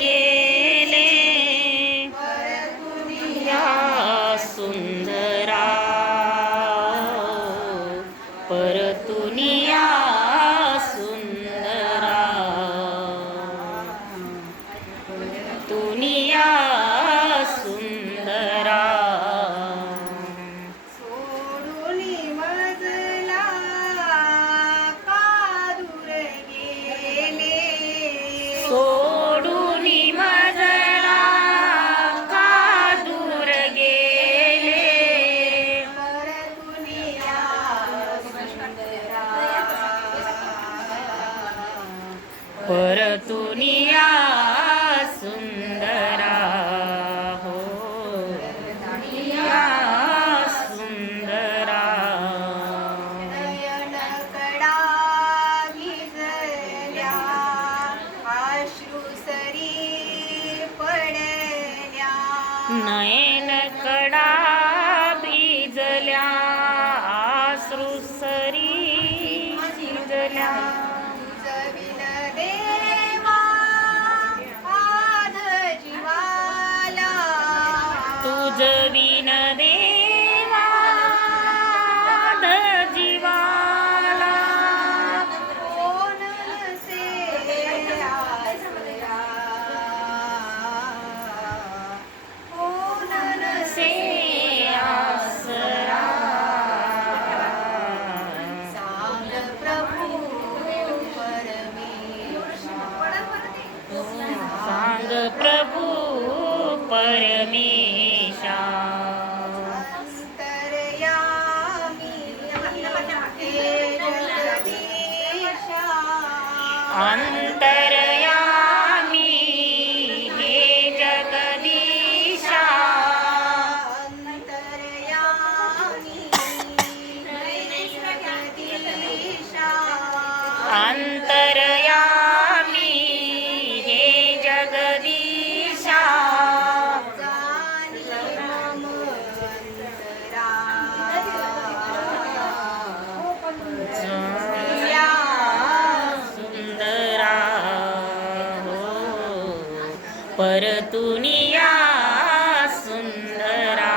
गेले या सुंदरा परतुनिया सुंदरा तुनिया सुंदरा सोडून मजला का दूर गेले परतुनिया सुंदरा हो दुनिया सुंदरा नयन कडा भिजल्या आश्रुसरी भिजल्या तुझ विन देवा जीवाला से आसरा सांग प्रभु परमेशा अंतरयामी हे जगदीशा अंतरयामी हे जगदीशा सुंदरा हो परतुनिया सुंदरा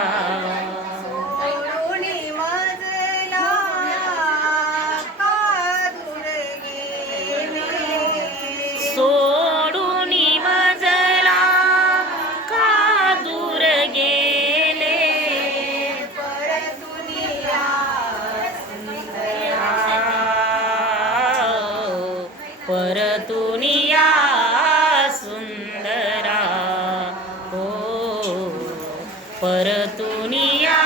सोडून मजला का दूर गेले परतुनिया सुंदरा हो परतुनिया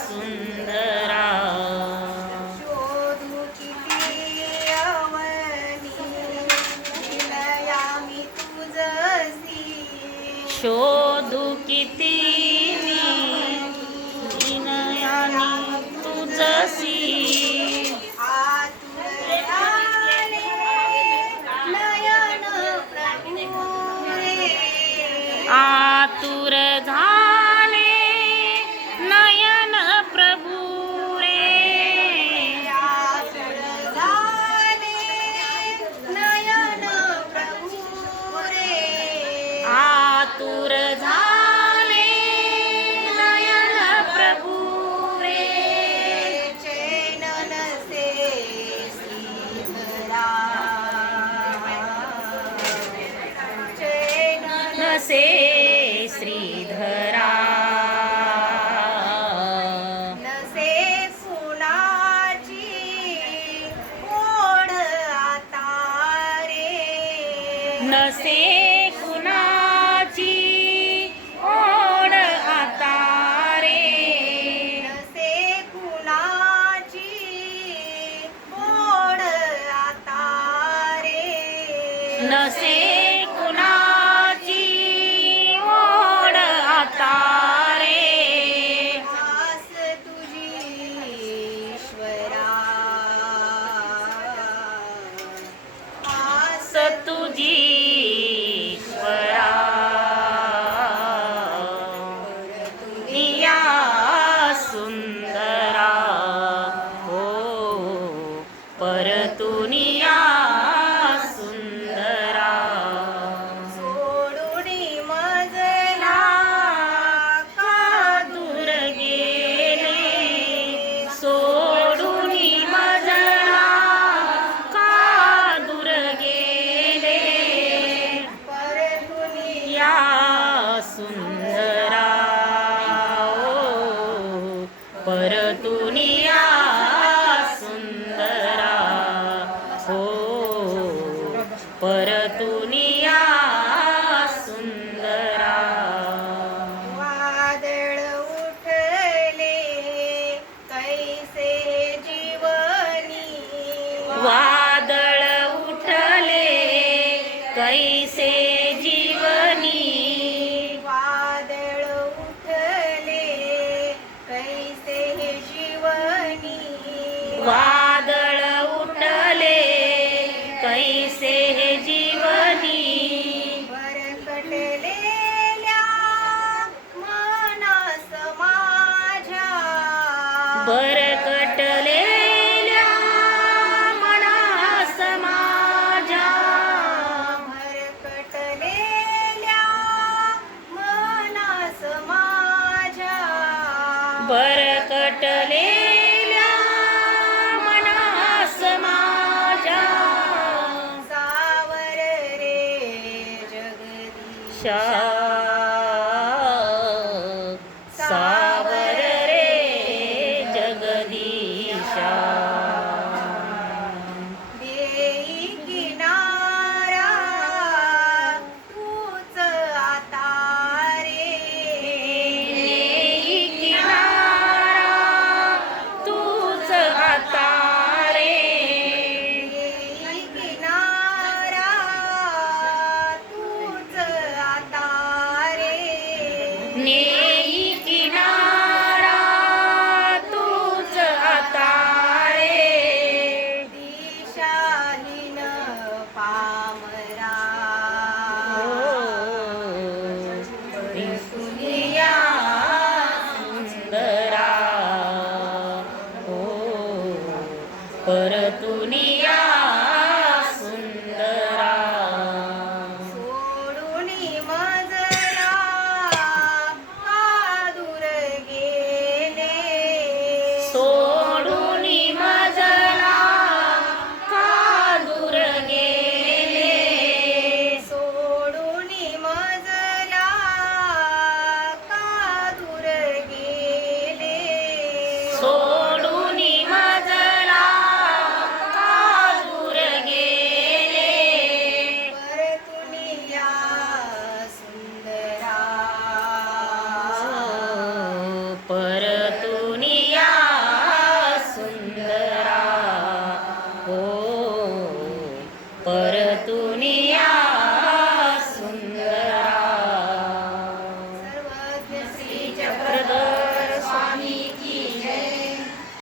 सुंदरा शोधू किती विनयानी तुझसी आतुर झाले नयन प्रभु रे आतुर झाले नयन प्रभु रे नसे श्रीधरा नसे फुलाची ओढ आता रे नसे कुणाची ओढ आता रे नसे कुणाची ओढ आता रे नसे कुणाची ओढ आता रे आस तुझी ईश्वरा आस तुझी ईश्वरा दुनिया सुंदरा हो परतुनिया सुंदरा दुनिया सुंदरा. वादळ उठले कैसे जीवनी वादळ उठले कैसे जीवनी. वादळ उठले कैसे जीवनी वादळ उठले कैसे जीवनी. बरकटलेल्या मनास माझ्या बरकटलेल्या मनास माझ्या. बरकटलेल्या मनास माझ्या बरकटलेल्या मनास माझ्या. सावर रे जगदीशा शा